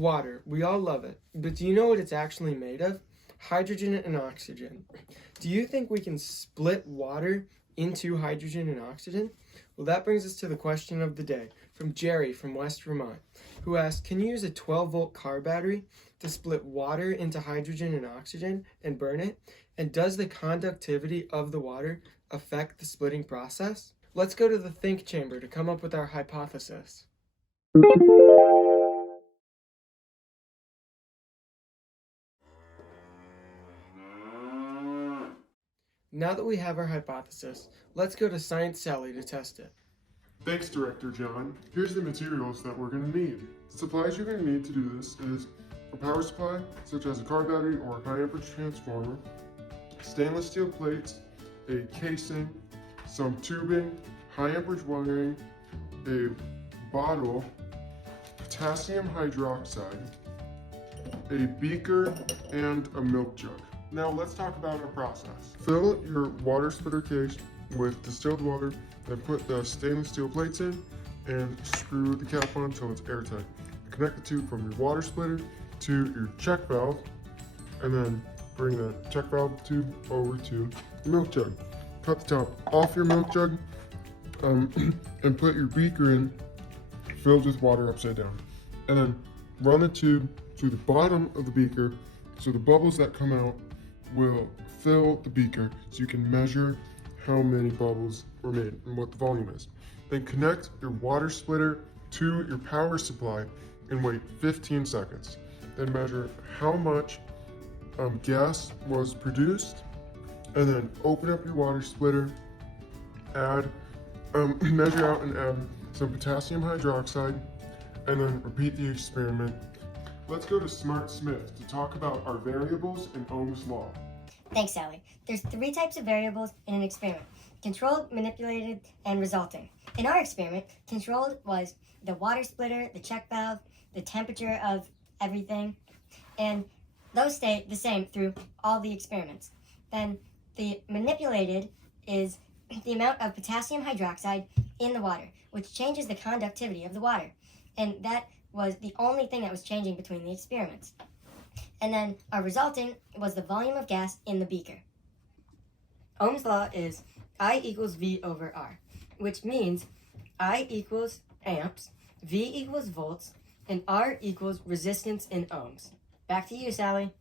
Water. We all love it. But do you know what it's actually made of? Hydrogen and oxygen. Do you think we can split water into hydrogen and oxygen? Well, that brings us to the question of the day from Jerry from West Vermont, who asked, can you use a 12-volt car battery to split water into hydrogen and oxygen and burn it? And does the conductivity of the water affect the splitting process? Let's go to the think chamber to come up with our hypothesis. Now that we have our hypothesis, let's go to Science Sally to test it. Thanks, Director John. Here's the materials that we're going to need. The supplies you're going to need to do this is a power supply, such as a car battery or a high amperage transformer, stainless steel plates, a casing, some tubing, high amperage wiring, a bottle, potassium hydroxide, a beaker, and a milk jug. Now let's talk about our process. Fill your water splitter case with distilled water, then put the stainless steel plates in and screw the cap on until it's airtight. Connect the tube from your water splitter to your check valve, and then bring the check valve tube over to the milk jug. Cut the top off your milk jug and put your beaker in filled with water upside down. And then run the tube to the bottom of the beaker so the bubbles that come out will fill the beaker so you can measure how many bubbles were made and what the volume is. Then connect your water splitter to your power supply and wait 15 seconds. Then measure how much gas was produced, and then open up your water splitter, measure out and add some potassium hydroxide, and then repeat the experiment. Let's go to Smart Smith to talk about our variables in Ohm's law. Thanks, Sally. There's 3 types of variables in an experiment: controlled, manipulated, and resulting. In our experiment, controlled was the water splitter, the check valve, the temperature of everything, and those stay the same through all the experiments. Then the manipulated is the amount of potassium hydroxide in the water, which changes the conductivity of the water. And that was the only thing that was changing between the experiments. And then our resulting was the volume of gas in the beaker. Ohm's law is I equals V over R, which means I equals amps, V equals volts, and R equals resistance in ohms. Back to you, Sally.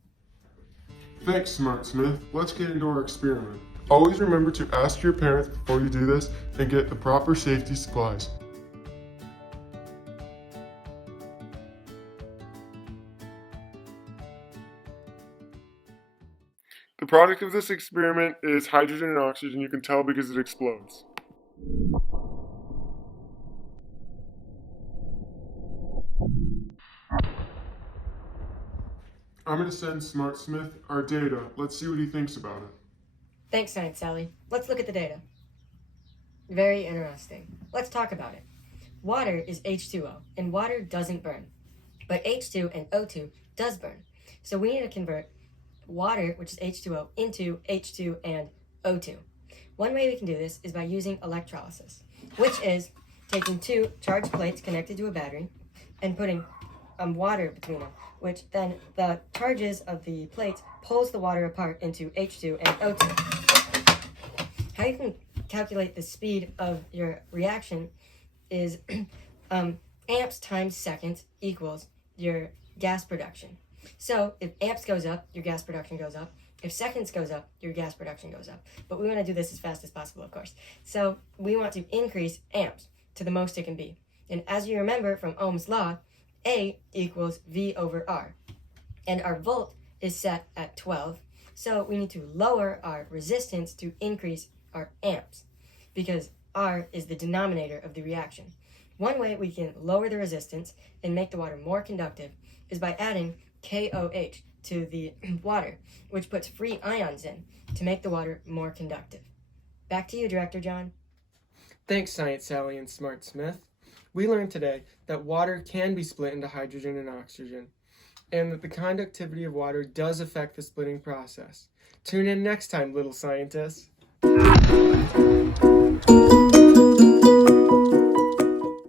Thanks, Smart Smith. Let's get into our experiment. Always remember to ask your parents before you do this and get the proper safety supplies. The product of this experiment is hydrogen and oxygen. You can tell because it explodes. I'm going to send Smart Smith our data. Let's see what he thinks about it. Thanks, Science Sally. Let's look at the data. Very interesting. Let's talk about it. Water is H2O, and water doesn't burn. But H2 and O2 does burn. So we need to convert water, which is H2O, into H2 and O2. One way we can do this is by using electrolysis, which is taking 2 charged plates connected to a battery and putting water between them, which then the charges of the plates pulls the water apart into H2 and O2. How you can calculate the speed of your reaction is amps times seconds equals your gas production. So if amps goes up, your gas production goes up. If seconds goes up, your gas production goes up. But we want to do this as fast as possible, of course. So we want to increase amps to the most it can be. And as you remember from Ohm's law, A equals V over R. And our volt is set at 12. So we need to lower our resistance to increase our amps, because R is the denominator of the reaction. One way we can lower the resistance and make the water more conductive is by adding KOH to the water, which puts free ions in to make the water more conductive. Back to you, Director John. Thanks, Science Sally and Smart Smith. We learned today that water can be split into hydrogen and oxygen, and that the conductivity of water does affect the splitting process. Tune in next time, little scientists.